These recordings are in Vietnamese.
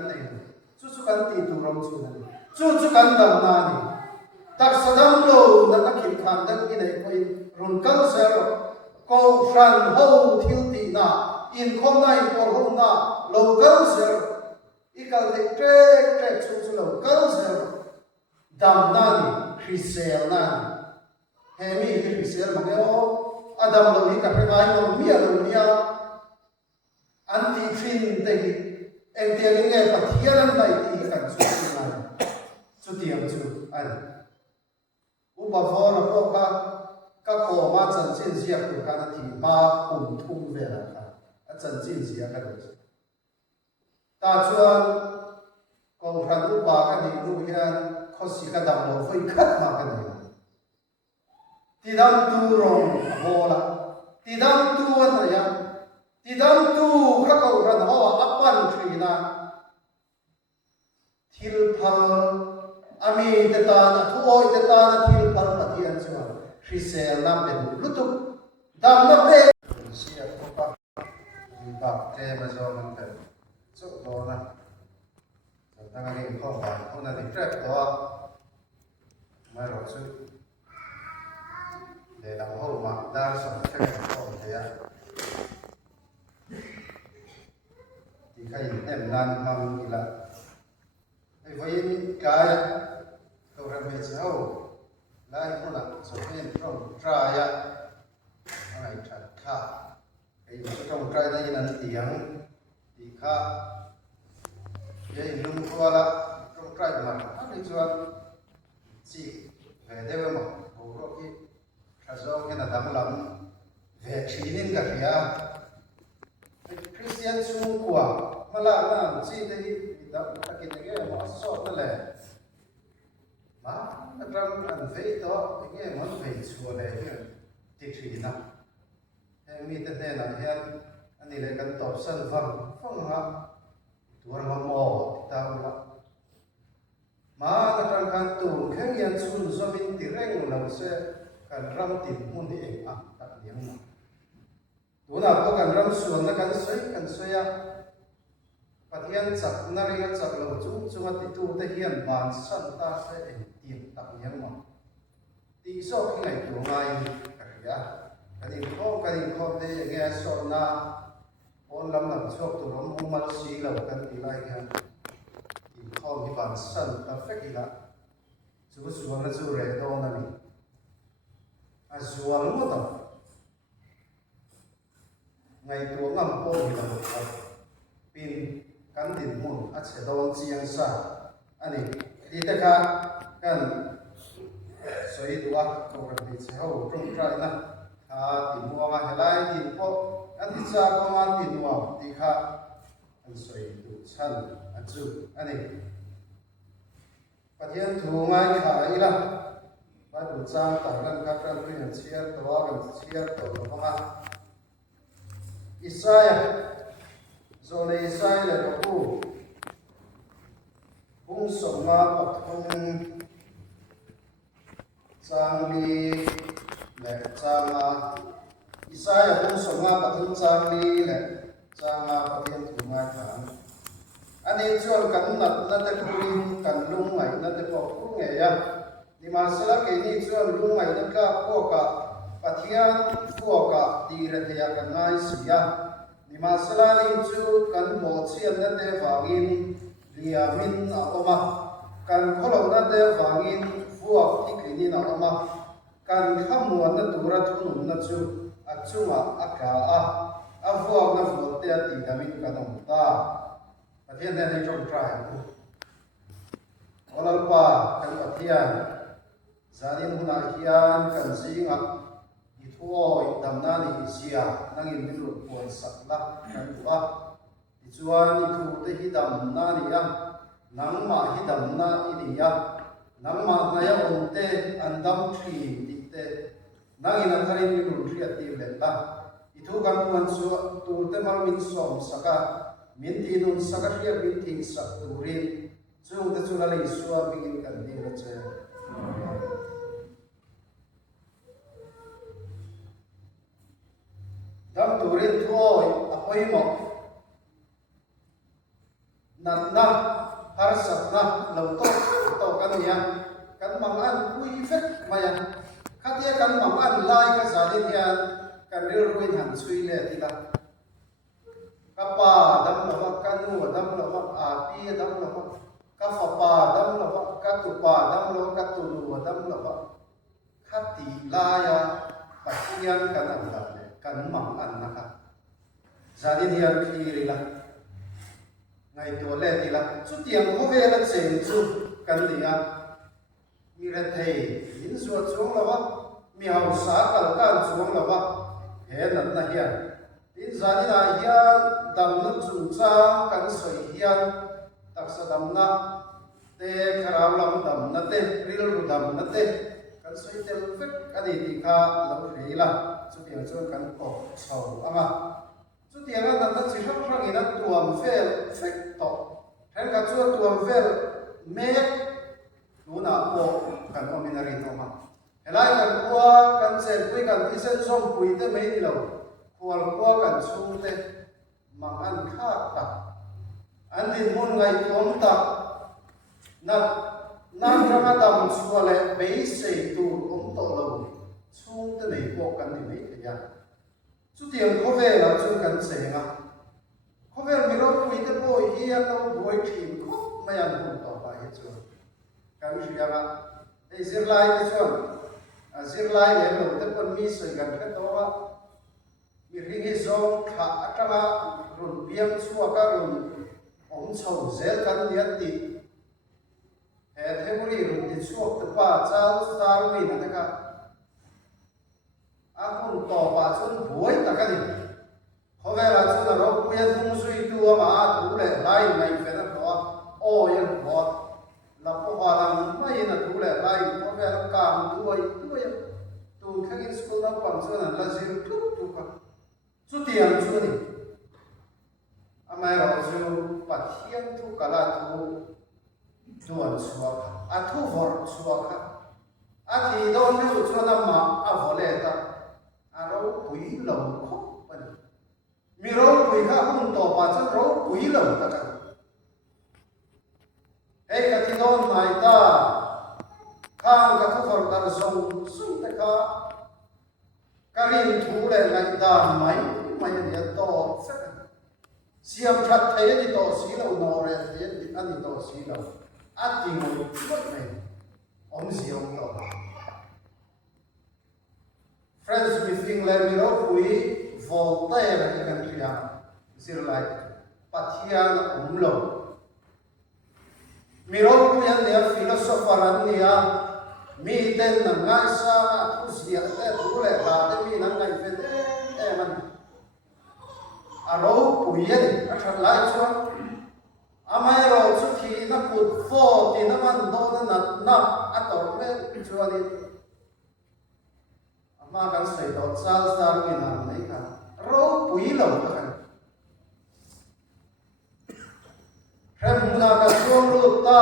kan nei chu kan ti tu rom chu na chu kan dam na ni tak sadam lo na na khil khan dak ki nei koi run kal ser ko ran ho thil ti na in khom na in por ho na lo kal ser ikal te trek chu lo kal ser dam na ni Chrisel na ni hemi Chrisel ma o adam lo hi ka pe ngai lo mi lo nia anti fin te hi en te nge pathian lai ti kan chu na chu tiang chu an u ba vor ro ka ko ma chan chin zia ku ka na thi ba kum thum ve la ka a chan chin zia ka ro ta chuan ko ran u ba ka ni lu hian kho si ka dam lo voi khat ma ka ni ti dam tu rong ho la ti dam tu an ya ti dam tu ka ko ran ho apan thri na thil phal ami te ta na thuoi te ta na thil phal pathian chuan Chrisel nam ben lutuk dam na pe sia ko pa ni ba te ma zo man te chu do na ta nga ni ko ba ko na ni trap do ma ro chu để làm hậu mà đa số các hậu thế à thì khi em làm mong là với cái câu chuyện về sau lại cũng là số tiền trong trai á này thật khá cái trong trai đây là tiếng thì khá vậy lúc qua là trong trai mà anh đi chọn chỉ về đây mà hồ lô kia cho cái là đam lắm về chỉ nên cả kia Christian chung qua mà là chỉ đây đam cái cái mà sót đó là mà trong anh phải đó cái món phải chùa này thì chỉ nào em mi tên này là em anh ấy lại cần tập sân phong ha tuan mamo tahu lah mà trong căn tù khen yan sun do min tireng nào sẽ kan ram tin mun di eng a tak liang ma tu na ko kan ram suan na kan soi ya pathian chak na ringa chak lo chu chunga ti tu te hian ban san ta se eng tin tak liang ma ti so khi ngai tu ngai ka ya kan kho de nge so na on lam lam chok tu rom umal si lo kan ti lai hian ti kho hi ban san ta fek ila chu suan na chu re do na ni azual mo to ngày tua ngam po ni la mo pin kan din mun a che don chiang sa ani ti ta ka kan soi tua ko kan ti che ho trong trai na a ti mo ma helai ti po an ti cha ko ma ti no ti kha an soi tu chan a chu ani pathian thu ngai kha ila ba du chang ta ran ka kan ri han chiar to wa kan chiar to to ma Isaiah zone Isaiah le ko bung som ma pathum chang li le chang ma Isaiah bung som ma pathum chang li le chang ma pathian thu ngai kha ani chuan kan nat na te kuin kan lung ngai na te po ku nge ya ni ma sala ke ni chuan lung ngai na ka po ka pathian fu ka ti ra thea kan ngai sia ni ma sala ni chu kan mo chian na te wangin liamin a oma kan kholo na te wangin fu ti kini na oma kan khamu na tura thun na chu a chunga a ka a fu na fu te ti damin kan ta pathian này trong trại có lần qua kan pathian zanin huna hian kan zinga i thuoi damna ni zia nangin min lu pon sakla kan tua i chuan i thu te hi damna ni ya nangma hi damna i ni ya nangma na ya onte andam thi ti te nangin an tharin min lu thria ti le ta i thu kan puan chu tu te mal min som saka min ti nun sakahria min ti sak turin chung te chula le suwa bigin kan ni ra che dam turin thoi apoi mo nan na har sat na lo to kan nia kan mang an pui fet maya khatia kan mang an lai ka zalin hian kan ril ruin han chui le tila kapa dam lawa kanu dam lawa api dam lawa kafapa dam lawa katupa dam lawa katulu dam lawa khati laya pasian kan an le kan mang an naka zalin hian khiri la ngày tuổi lệ thì là chút tiền có về là tiền chút cần gì à mi là thầy in suốt xuống là vợ mi hậu xã cả can xuống là vợ thế là hiện in ra đi là hiện đầm nước dùng trang cần soi hiện đặc sa đầm na te kharao lam đầm na te ril đầm na te cần soi tel phết cái gì thì kha lâu rỉ là chút tiền chút cần có sầu ama chút tiền là nó chỉ khác khác gì đó tuồng phê phết to hay là chút tuồng phê mét nó nào bộ cần có mình là mà hay là cần qua cần xem quy cần đi xem xong quy tới mấy đi lâu qua cần xuống tới mà ăn khác ta ăn thì muốn ngày tuồng ta nè nam ra cái đầm xua lại bấy xây tu ông tổ lâu xuống tới mấy bộ cần thì mấy cái gì chút tiền có về là chút cần sẽ ngã có về mình đâu quý cái bôi hiên đâu bôi chìm khóc mà ăn không tỏ bài hết rồi cái gì cả đây riêng lai cái chuyện riêng lai để đầu tiên con mi sợi gần cái đó mi riêng cái dòng thả cái là rồi biếng xua cái rồi ông sầu dễ cần nhất đi thế thế mới rồi đi xua từ ba cháu sao mình là cái không tỏ bà chân bối ta cái gì có vẻ là chân là nó cũng yên không suy tua mà thủ lệ lại này phải là đó ô yên bọt là có hòa làm mấy là thủ lệ lại có vẻ là cảm đuôi tu khác in school nó bằng chân là gì lúc tu cả chút tiền chút này mà rồi chú bắt thiên tu cả là tu tuần xua thu vợ xua cả thì đâu nếu cho nó mà vợ lệ ta rau quý lồng khóc vậy mi rau quý khác không tỏ bà chân rau quý lồng ta cả hay cái thì đó này ta khang cái thu phật ta sông sung ta cả cái riêng thủ lệ này ta mấy nhà to phết xiêm chặt thấy thì to xí lâu nọ rồi thấy thì ăn thì to xí lâu ăn thì ngồi vậy này ông gì ông tỏ Friends with England, miro kui Voltaire cái country à, zero lại, Pathian umlo. Miro kui anh này philosopher anh này à, mi tên là ngay sa thu diệt thế thu lệ bà thế mi năng ngày về thế mình, aro kui anh, thật lại cho, amai rồi chút khi nó cụt phô thì nó ăn đâu nó nạp, ăn tổ mấy cho đi. mà kan sai do sal sar mi na nei ka ro pui lo ka kan hem na ka song lu ta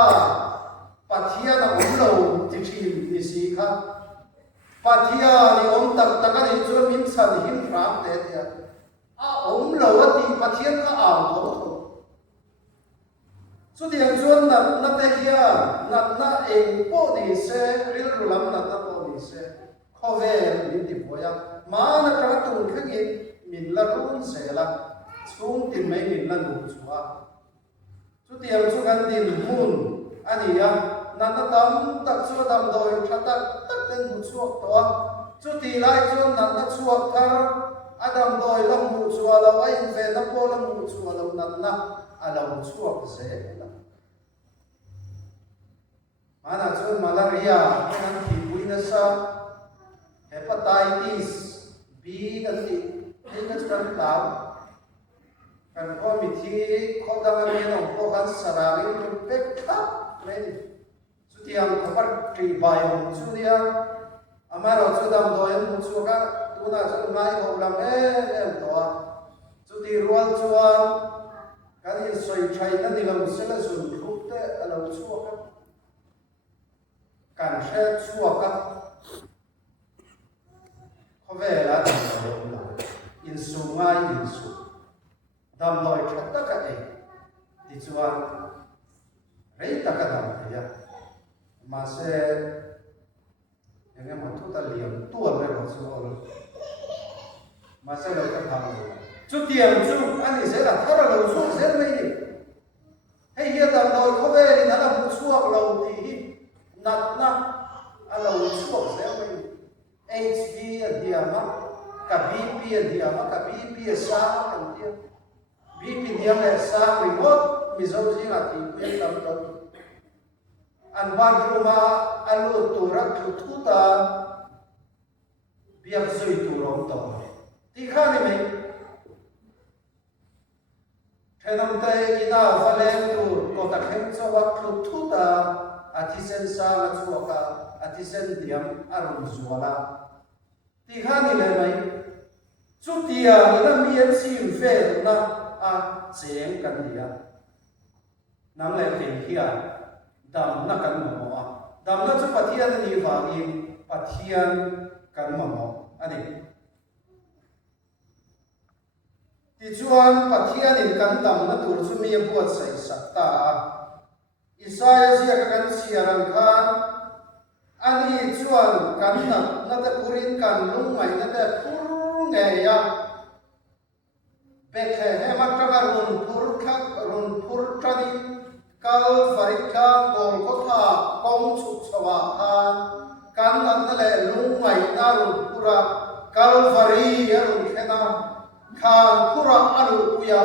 pathia na om lo ti thi ni si kha pathia ni om tak tak ni chu min san him ram te te om lo ti pathia ka am tho tho chu tiang chuan na te kia na eng po ni se ril rulam na po ni se khó về mình đi bộ ya mà nó cả tuần khác gì mình là luôn sẽ là xuống tiền mấy mình là đủ chúa chú tiền chú ăn tiền muôn anh ấy nó tắm tắc chúa tắm rồi chắc tắc tên một chúa đó chú tiền lại chú nó chúa thar Adam rồi làm một chúa là anh về nó po làm một chúa làm làm chúa sẽ mà là chú malaria cái năng khí bụi nó sao hepatitis B kan ti ini kan tahu kan ko mithi ko dang ni no ko kan sarari pek ta meni sutiang kapar tri bayo sudia amaro sudam doyan musuka tuna sun mai ho lam em to suti rual chuan kan in soi chai na ni lam sela sun khuk te alo chuaka kan she chuaka có vẻ là in su ngay in su đam lòi chắc tất cả ấy ti chuan rei taka dam ya ma se engem thu ta liam tuan le ro chu ol ma se lo ka thang chu tiam chu ani se la thara lo chu se mai ni hei hian dam noi kho ve ni na bu chuak lo ti hi nat na a lo chuak se mai HB a diama ka BP a diama ka BP a sa kan dia BP diama sa remote mi zo ji na ti pe tam to an badruma alu turak tuta biak zui turong to ti khani me thenam te ina valen tur ko ta khem chawak tuta atisen sa la chuaka atisen diam arum zuala ti khani le mai chu tia ina mien sim fe na a cheng kan dia nang le ke hian dam na kan mo a dam na chu pathian ni wangin pathian kan mo ani ti chuan pathian in kan dam na tur chu mi buat sai sakta Isaiah sia kan siaran khan ani chuan kan na te purin kan lung mai na te pur nge ya bekhe hema tagar run pur trani kal farikha gol kotha kong chu chawa khan kan na le lung mai na run pura kal fari run khena khan pura alu puya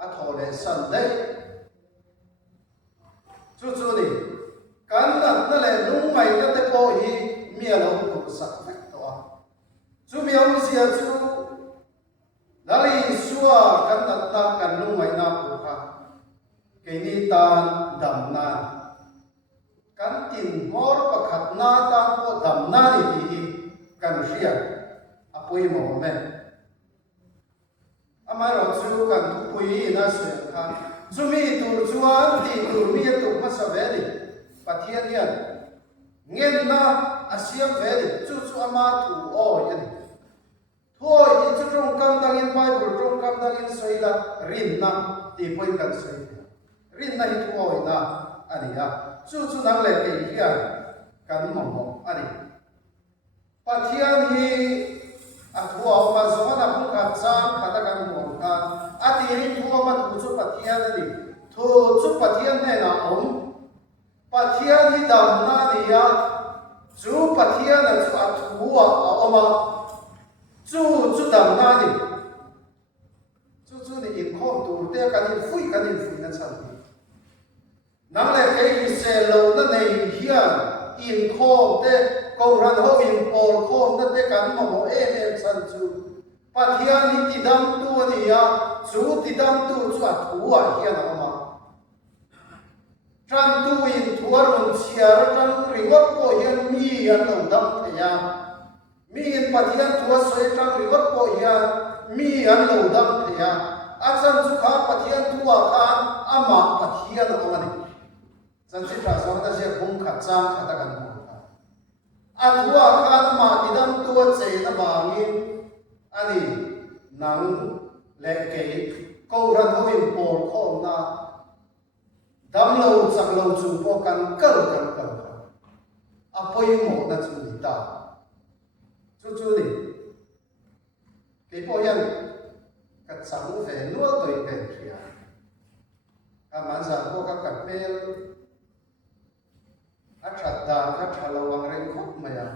athole sandai chu ni kan na le lung mai na te po hi mi alo ku sak mek to a chu mi om sia chu dali suwa kan na kan lung mai na pu kha ke ni tan dam na kan tin mor pakhat na ta ko dam na ni ti kan ria apoi mo me amaro chu kan thu pui na se kha zumi tur chuan ti tur mi tu ma sa ve ni pathian hian ngen na asiam ve ni chu chu ama thu o yani thôi ti chu trong kam dang in bible trong kam dang in soila rin na ti poi kan soi rin na hi thu o na ani ya chu chu nang le ke hian kan mo ani pathian hi athua ma zona bu ka chang khata kan mo ka ati ri thu ma thu chu pathian ni thu chu pathian ne na om pathian hi dam na ni ya chu pathian na chu athua oma chu dam na ni chu ni in khom tur te kan in fui na chan nang le ke hi se lo na nei hian in khom te ko ran ho in pol khom na te kan mo em chan chu pathian hi ti dam tu ni ya chu ti dam tu chu athua hian oma tran tu in thuar un chiar tran ringot ko hian mi an lo dam thaya mi in pathian thua soi tran ringot ko hian mi an lo dam thaya achan chu kha pathian thua kha ama pathian oma ni chan chi tra so na se khung kha chang khata kan mo athua kha ma ti dam tu che na bangin ani nang le ke ko ran ho in por khom na dam lo chak lo chu po kan kal apoi mo na chu ni ta chu ni ke po yan ka chang ve no toi ke thia ka man sa po ka pel a that da ka thalo wang reng khop ma ya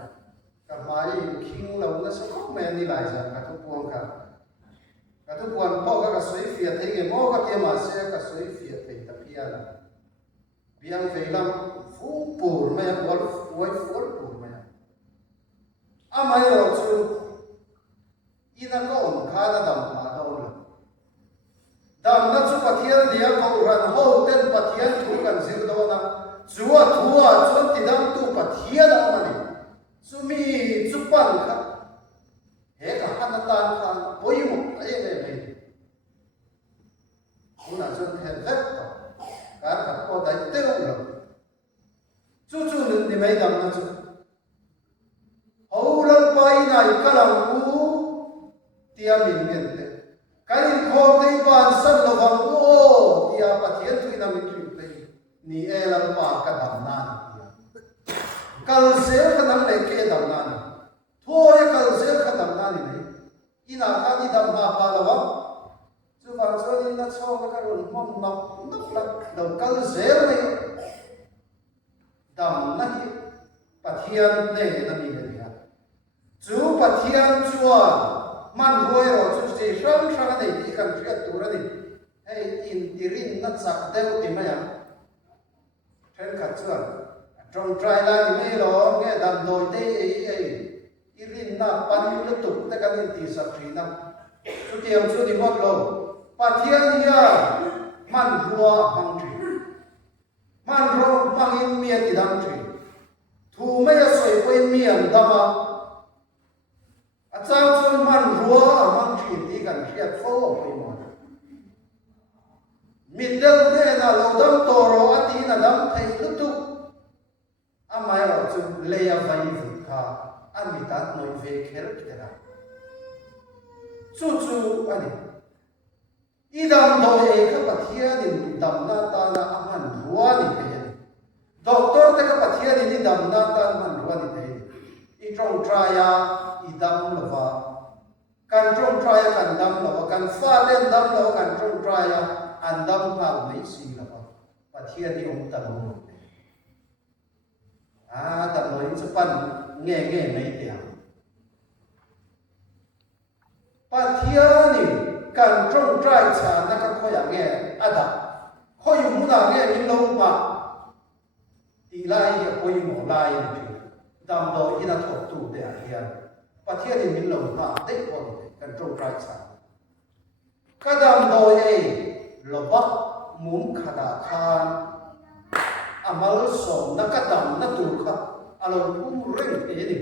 ka mai king lo na sa khop ma ni lai ja ka tu puan po ka soi fia thei ge mo ka ke ma se ka soi fia thei ta pia la biang ve lam fu pur ma ya wai fu pur ma ya amai ro chu ina ko on kha na dam ma do la dam na chu pathian dia ko ran ho ten pathian thu kan zir do na chuwa thua chon ti dam tu pathian a ma ni chu mi chu pan kha he ka han tan khan poi mo ai le le una chon the vet ka ka ko dai te lo chu ni mai dam na chu ho lo pai nai ka lang u tia min men te ka in kho dei ban san lo wang pathian thui na min thui pe ni elam pa ka dam na ni kal sel khanam le ke dam na ni thôi kal sel khanam na ni nei ina ka ni dam ma pa lawa chu ba chu ni na chaw ka ron mom nok la do kal sel nei dam na hi pathian ne na ni le ya chu pathian chuan man roi ro chu se sham shang nei ti kan riat tu ra ni hey in tirin na chak deu ti ma ya then khat chuan trong trai la ni me lo nge dam noi te ei irin na pan lu tu te kan ti sa thri na chu tiam chu ni mot lo pathian ya man rua mang thri man ro mang in mia ti dam thri thu me ya soi poi mian dama a chang chun man rua mang thri ti kan riat fo poi mo middle ne na lo dam to ro ati na dam thai lu tu amai ro chu le ya vai vu kha an mi ta noi ve kher ki ta chu chu ani idam do e kha pathian in dam na ta na aman rua ni pe doctor te ka pathian in dam na ta man rua ni pe I trong traya idam lova kan trong traya kan dam lova kan fa len dam lova kan trong traya an dam ma mai si lova pathian ni om ta lo ta nói cho pan nghe mấy tiếng pathian ni kan trong trai cha na ka khoya nghe ada khoi mu na nghe min lo ma ti lai ya khoi mo lai ni dam do ina thok tu de a hian pathian ni min lo ma de ko ni kan trong trai cha ka dam do e lo ba mum khada khan amal som na ka dam na tu kha alo kum reng e ni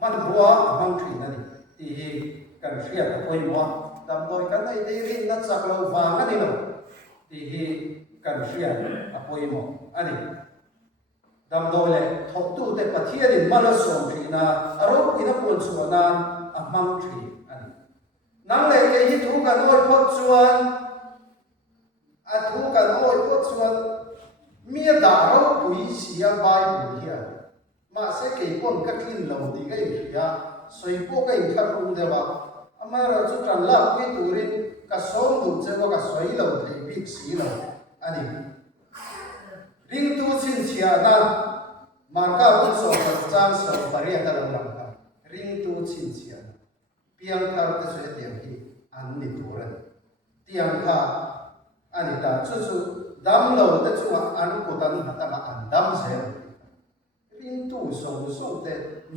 man bua mang thri na ni ti kan ria ka khoi mo dam doi kan ai de rin na chak lo wa nga ni lo ti hi kan ria a poi mo ani dam doi le thok tu te pathian in mal som thri na aro ina pon chu na a mang thri ani nang le ke hi thu kan oi phot chuan a thu kan oi phot chuan mia da ro pui sia bai bu hia ma se ke pon ka thlin lo ti ga ya soi po ka in kha ru de ba amara chu tran la ki turin ka som du che ko ka soi lo thei bik si lo ani ring tu chin chia na ma ka un so ka chang so pariya ta lo lam ka ring tu chin chia piang thar te se tiang hi an ni turan tiang kha ani ta chu chu dam lo te chu an ko tan ta ma an dam se ring tu so so te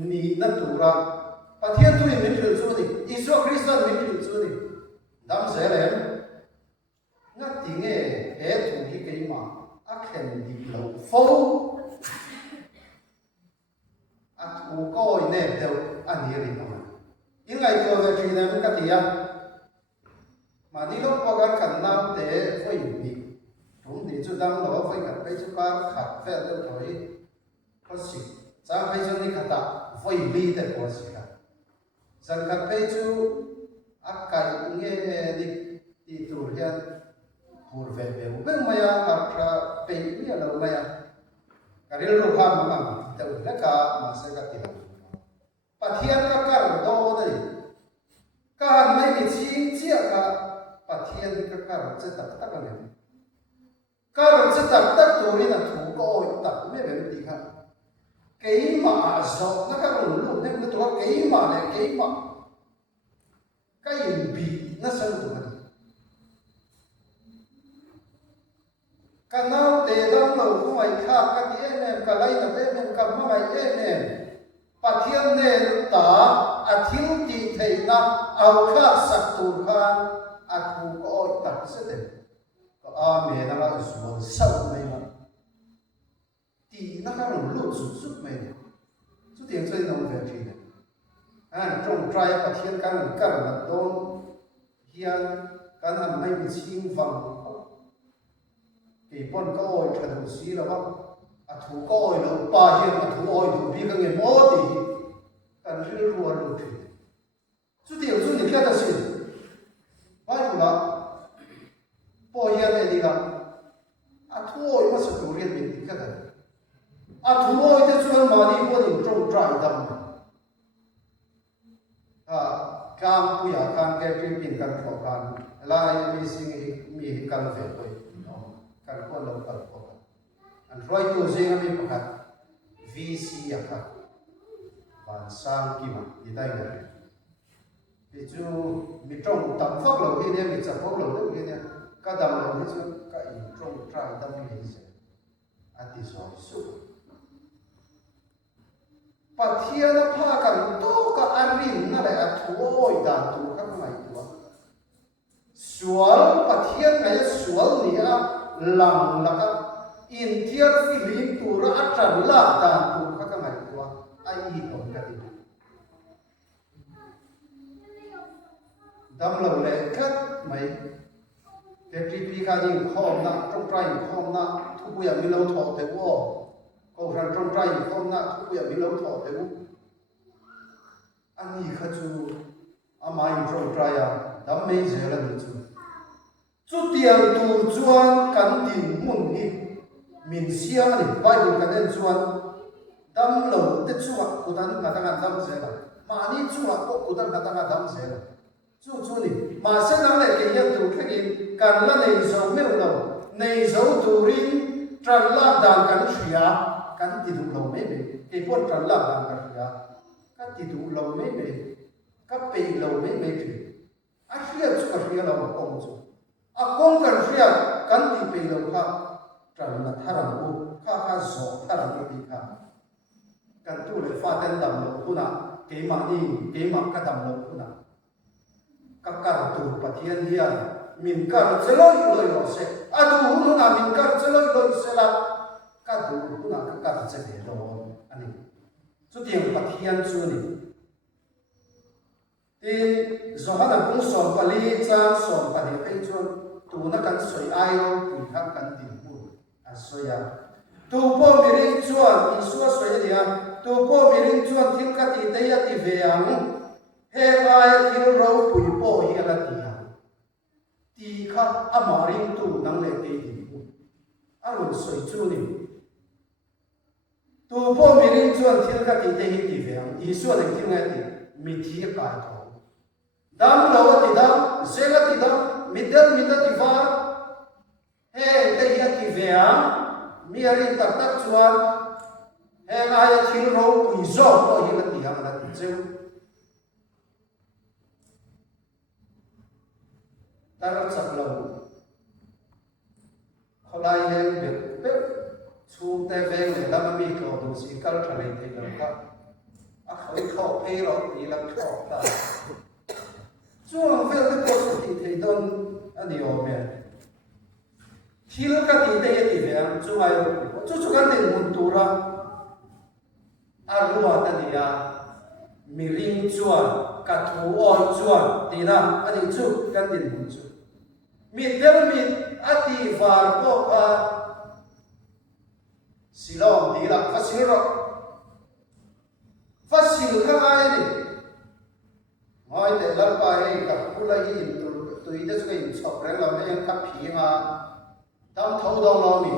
ni na tura pathian tu min thil chu ni iso kristan min thil chu ni dam se le nga ti nge he tu hi ke ma a khen di lo fo a tu ko ne de ani ri ma in ngai to ve tri na ka ti ya ma ni lo ko ga kan na te foi bi tum ni chu dam lo foi ka pe chu ka khat ve de thoi ko si cha hai chu ni khata foi bi te ko si ka san khat pe chu akai nge ni ti tur hian hur ve ve be maya hartra pe ni lo maya karil ro ha ma te la ka ma se ka ti lo pathian ka kar do ni ka han mai ni ching chia ka pathian ka kar che tak tak ne kar che tak tak tu ni na thu ko tak me be ti kha kei ma zo na ka ru lu ne na to kei ma ne kei ma ka yin bi na sa lu ma ka nau te dam lo ku mai kha ka ti em ka lai na te em ka ma mai em pathian ne ta a thil ti thei na au kha sak tu kha a thu ko tak se de ko a me na la su sau mai ma ti na ka ru lu su su mai su tiang choi na ve chi ne an trong trai pathian kan kar na don hian kan han mai bi ching wang ke pon ko oi thadu si la ba a thu ko oi lo pa hian a thu oi du bi ka nge mo ti kan ril ruwa lu thi chu tiang chu ni kla ta si bai la po hian e di la thôi mà sự tu riêng mình thì cái này thôi thì chuan mà đi qua những trong trái đâm cam bây giờ cam cái phim pin cam phổ cam là mi sinh mi cam về thôi cam quan lâu cam phổ cam anh rồi tu riêng mi phổ cam VC à cam bản sang kim đi tay này ví dụ mi trong tầm phước lâu kia mi chặt phước lâu đó kia cái đầm lâu ví dụ cái trong trái đâm mi sẽ thì rồi suốtปัทเทียนพากันโตกับอารินนั่นแหละทั่วด่านตัวข้างในตัวสวลปัทเทียนไงสวลเนี่ยหลังแล้วก็อินเทียนฟิลิปตัวรัชลาด่านตัวข้างในตัวไอ้อีตรงกันดิดำเราเลยกัดไหมเด็กที่พี่การยิงข้อมนะตรงใจข้อมนะทุกอย่างมีเราถอดแต่ว่าก็รันตรงใจข้อมนะทุกอย่างมีเราถอดแต่ว่าอันนี้ข้าจูอามาอินตรงใจอ่ะดำไม่เจอแล้วนี่จูจุดเดียวตัวจวนกันดินมุ่งนี่มินเสียนี่ไปดูกันเองจวนดำเราแต่จวนกูตั้งมาตั้งแต่ดำเจอแล้วมานี่จวนก็กูตั้งมาตั้งแต่ดำเจอแล้วจู่ๆนี่มาเส้นนั้นเลยก็ยังถูกแค่นี้การละในโซเมลเราในโซตูรินตรันลาดานกันเสียกันติดเราไม่เป็นไอ้พวกตรันลาดานกันเสียกันติดเราไม่เป็นก็เป็นเราไม่เป็นอาเสียจุกเสียเราคงจู่อากงกันเสียกันติดเป็นเราค่ะตรันละทารังกูข้าโซทารังกูดีค่ะกันตู้เลยฟาเต้นดำเราคุณน่ะเกมานี่เกมากระดำเราคุณน่ะก็การตูปฏิญญามินการเจริญเลยโอเสอะดูหุ่นน่ะมินการเจริญเลยเสละก็ดูหุ่นน่ะก็การเจริญเลยอันนี้จุดเดียวปฏิญญาจุดนี้ที่สมัยนั้นผมสอนปลีจ้าสอนปลีไปจนตัวนักการสวยไอ้เราถึงทำกันดิ่งบุญอัศยาตัวพ่อมีเรื่องจวนอิสุวสวยเดียตัวพ่อมีเรื่องจวนทิ้งกันที่เดียที่เวียงเฮ้ยไอ้ที่เราปุยโป้เฮียละตีฮะตีข้าอามาริงตูนั่งเล่นเกย์ดิบอารมณ์สวยจุนี่ตัวพ่อมีเรื่องจวนทิ้งกันที่เดียที่เวียงอิสุวเด็กทิ้งไงที่มิทีกายทองดำเราติดดำเซลติดดำมิดเดิลมิดติฟาเฮ้ยเดียที่เวียงมีอะไรตักตักจวนเฮ้ยไอ้ที่เราปุยโซ่ก็เฮียละตีฮะมันติดเจ้าแต่เราสักเราเขาไล่เลี้ยงเด็กเป๊ะชูแต่เวงเลยแล้วมันมีกรอบดูสิการทะเลที่เราก็เขาเข้าเพลเราตีแล้วเข้าตาช่วงเวลาที่เราตีที่โดนอันนี้โอเมนที่เราก็ตีได้ตีเวียงช่วงอายุช่วงกันเดินมุนตัวเราอารมณ์ตันนี้อ่ะมีริงจวนกัดหัวจวนตีนะอันนี้ช่วงกันเดินมุนจวนมีเดิมมีอดีฟาร์ก็สิลองดีละฟัสิลรอฟัสิลข้างไอ้นี่ไม่แต่ละไปกับผู้ละยินตัวอีเดสก็ยินชอบเรื่องเราไม่ยังกับผีมาตามท้องดองเรานี่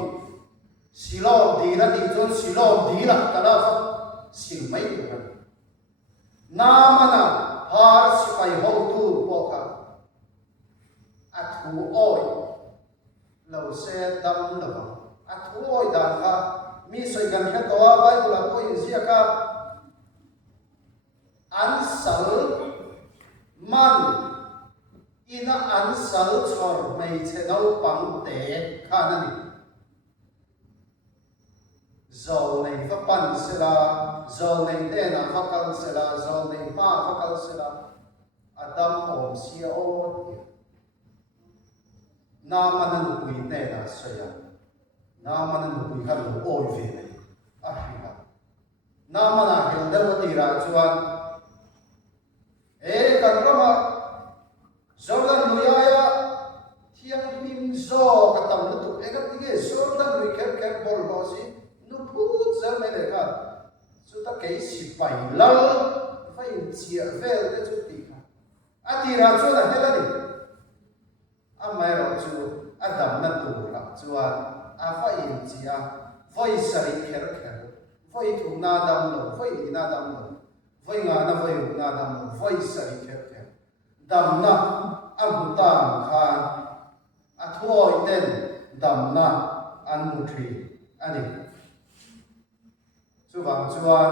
สิลองดีละดีจนสิลองดีละแต่ละฟัสิลไม่ถูกกันน้ำมันอ่ะหาสิไปห้องตู้พวกเขาอัดหัวอ้อยเราเสดำเราอัดหัวอ้อยดันค่ะมีส่วนกันแค่ตัวไว้กุหลาบก็ยิ่งเสียค่ะอันสัลมันอินะอันสัลชอร์ไม่เช่นเอาปังเตะข้านั่นนี่โจในฟักปันเสลาโจในเดน่ะฟักกันเสลาโจในมาฟักกันเสลาอดัมโอมเสียโอน้ามันนั่นปุยเน่น่ะเสียน้ามันนั่นปุยกันโอ้ยเวรอ่ะพี่ครับน้ามันน่ะเห็นได้ว่าตีราจวนกันเรามาโจดันลุยายะเที่ยงพิมโซกับตำรวจกับที่เกศโจดันลุยแคบบอลบอสินูพูดเจอไม่ได้ครับสุดท้ายเกศสิไปแล้วไฟเสียเวลได้จุดที่ครับอาทิตย์ราจวนอะไรล่ะนี่อาไม่รู้จู Adam na tu la chuan a fa in chia voi sari kher kher voi thu na dam lo voi ni na dam lo voi nga na voi ru na dam lo voi sari kher kher dam na am tam khan a thoi ten dam na an mu thri ani chu wang chuan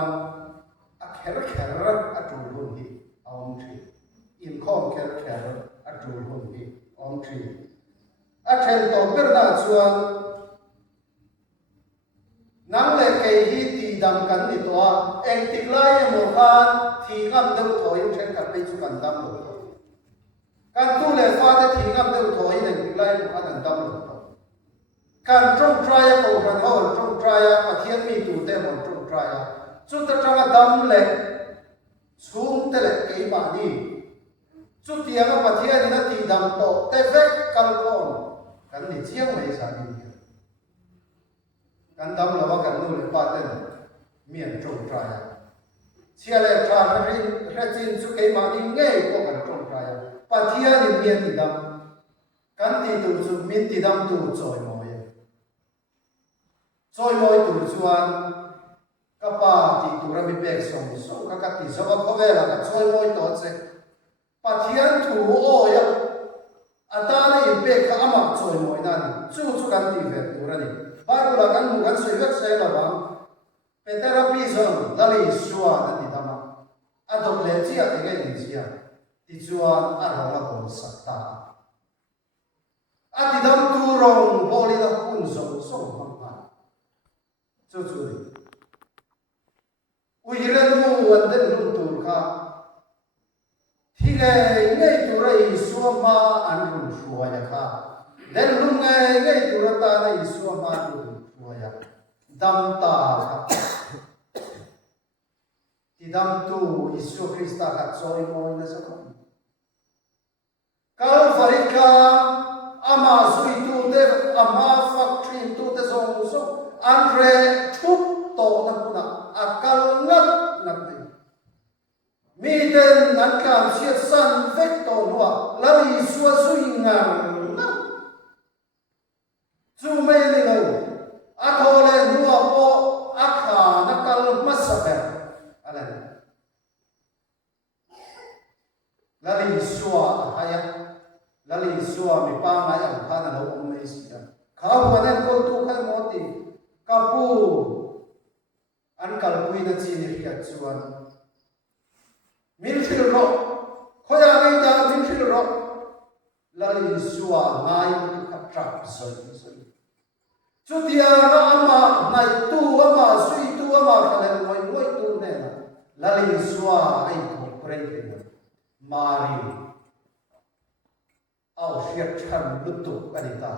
a kher kher a tu hun hi om thri in khom kher kher a tu hun hi om thri a then to per na chuan nang le ke hi ti dam kan ni to eng tik lai mo khan thi ngam deu thoi then kan pe chu kan dam lo kan tu le fa te thi ngam deu thoi eng tik lai mo khan dam lo kan trong trai ko kan ho trong trai a thian mi tu te mo trong trai chu ta tanga dam le chung te le ke ba ni chu tiang a pathian na ti dam to te vek kal kon kan ni chiang mai sa ni kan dam lo kan nu le pa ten mian trong trai chia le tra rin ra chin chu ke ma ni nge ko kan trong trai pathian ni mian ti dam kan ti tu chu min ti dam tu choi moi tu chuan ka pa ti tu ra mi pek song so ka ti so ka khove la ka choi moi to che pathian thu o ya ata na in pe ka ama choi moi na ni chu kan ti ve tu ra ni Bible la kan mu kan soi vek sai la bang petera prison dali suwa na ni dama adok le chi a te ni chi a ti chuan a ro la kon sakta a ti dam tu rong boli la kun so so ma chu ni ui ren mu wan den lum tur kha thi le ngei tu rai suwa ma an lum suwa ya kha den lum ngei tu ra ta nei suwa ma lum suwa ya dam ta kha ti dam tu Isu Krista kha choi moi na sa kal farika ama sui tu te ama factory tu te song so andre thup to na kuna akal ngat ngat mi ten nan kam siat san vek to nuwa lali suwa sui ngang chu me ni lo a thole nuwa po akha na kal masabe ala lali suwa haya lali suwa mi pa ma yang khana lo om mai sia kha wanen ko tu khai moti kapu an kalpui na chi ni riat chuan min thil ro khoya ngai da min thil ro lali suwa ngai tu khat trap soi chu tia na ama nai tu ama sui tu ama khalen moi tu ne na lali suwa ai ko prei pe mari au fiat chan lutu kanita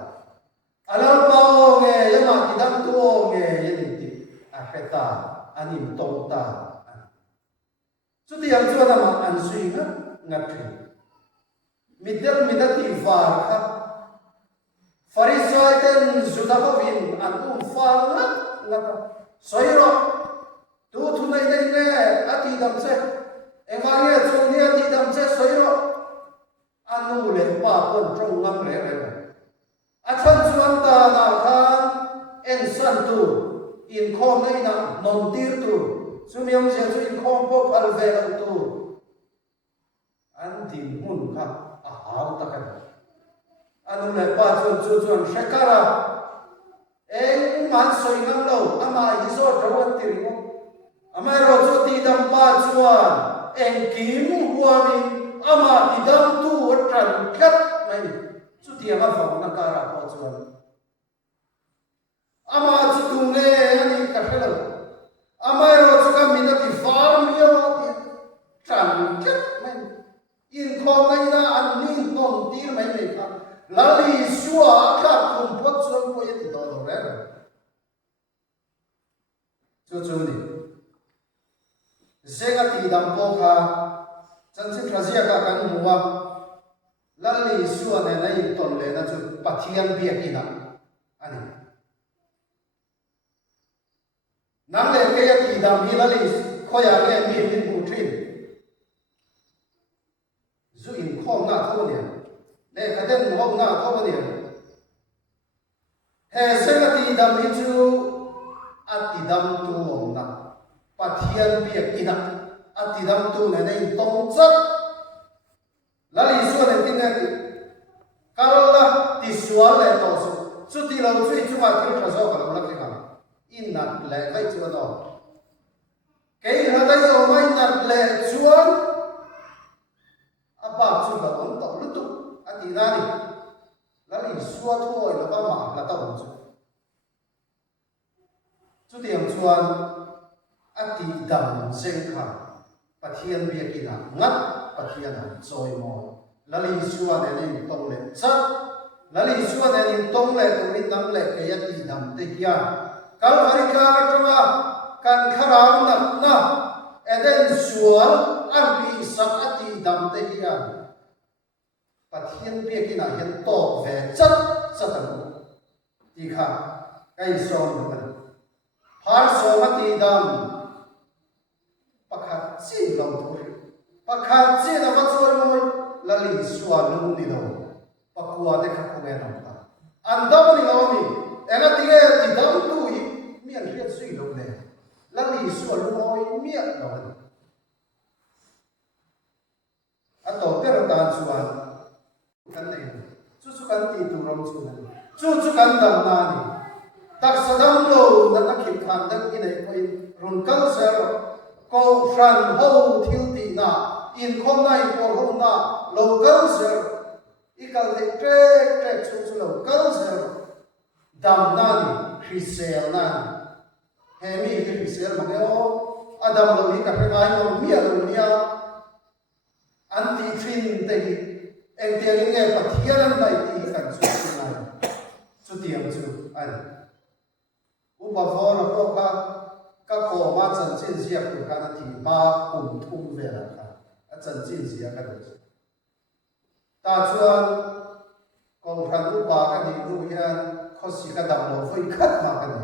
alam pao nge yama kidam tu nge yeni afeta anim tongta chu ti yang chuan ma an sui na ngapri midel midati var kha farisai ten zudahovin an fal na ngapa soiro tu thu nei nei ne ati dam se engaria chu ni ati dam se soiro anu le pa pon trong ngam le le achan chuan ta na khan en san tu in khom nei na non tir tu sumiam se chu in khom po phal ve la tu an din mun kha a haw ta kan anu le pa chuan shekara eng man soi ngam lo ama hi so rawat tir mo ama ro chu ti dam pa chuan eng kim huamin ama ti dam tu tran khat mai chu ti ama phang na kara po chuan ama chu tu ne ani ka phelo ama ro chu ka min ti farm yo ti tran khat mai in kho mai na an ni non tir mai mai ka lali suwa kha kum pot chuan ko ye ti do do re chu ni zenga ti dam po kha chanchi trazia ka kan muwa lali suwa ne nai ton le na chu pathian bia ina ani nang le ke ya ti dam hi lali khoya le mi min bu thin zu in khom na tho ne le khaden ho na tho ne he sengati dam hi chu ati dam tu om na pathian biak ina ati dam tu ne nei tong chat lali suan ne tin ne kalla ti sual le to su chu ti lo chui chu ma thil tha so ka lo lak ka in nat le kai chu no ke ha dai o mai nat le chuan apa chu ka on to lu tu ati na ni lali suat thoi lo ka ma la ta on chu chu ti ang chuan ati dam seng kha pathian biak ina ngat pathian an choi mo lali suan ne ni tong le chat lali suan ne ni tong le tu ni nam le ke ya ti dam te ya kal hari ka tama kan kharang na na eden sual an bi sakati dam te ya pathian biak ina hen to ve chat chat an ti kha kai som na har somati dam pakhat chin lo tu pakhat chin na ma choi moi lali suan lu ni lo pakua de kha ko nge nam ta andam ni lo ni ena tige ti dam tu hi mian riat sui lo ne lali suan lu moi mian lo ni ato pero ta suan kan nei chu chu kan ti tu rom chu na chu kan dam na ni tak sadam lo na na khip khan dak ki nei koi run kal ser ko fran ho thil ti na in khom nai por ho na lo kal ser ikal te tre tre chu chu lo kal ser dam na ni krisel na ni he mi krisel ma o adam lo hi ka pe ngai no mi a lo nia anti thin te hi eng te nge pathian nai ti kan chu na chu tiam chu ai uba vora ko ka ko ma chan chin zia ku ka na ti ba kum thum ve la ka a chan chin zia ka de ta chuan ko ran u ba ka ni nu hian kho si ka dam lo foi khat ma ka ni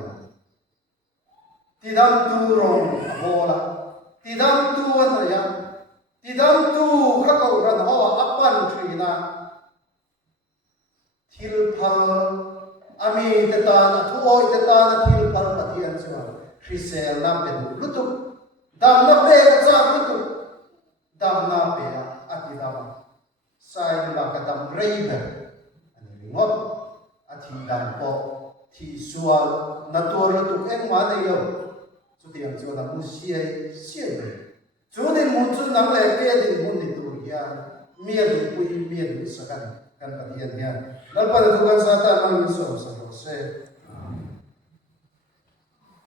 ti dam tu rong bola ti dam tu an ya ti dam tu kha ko ran ho apan thri na thil phal ami te ta na thuoi te ta na thil phal pathian chuan krisel nam pe lutu dam na pe cha lutu dam na pe ati dam sai la ka dam reiber ani ngot ati dam po thi sual na tor lutu eng ma nei yo chu tiang chu na mu siai siai chu ni mu chu nang le ke din mun ni tu ya mia du pui mia du sakan kan pathian ya lalpa tu kan sa ta nang so se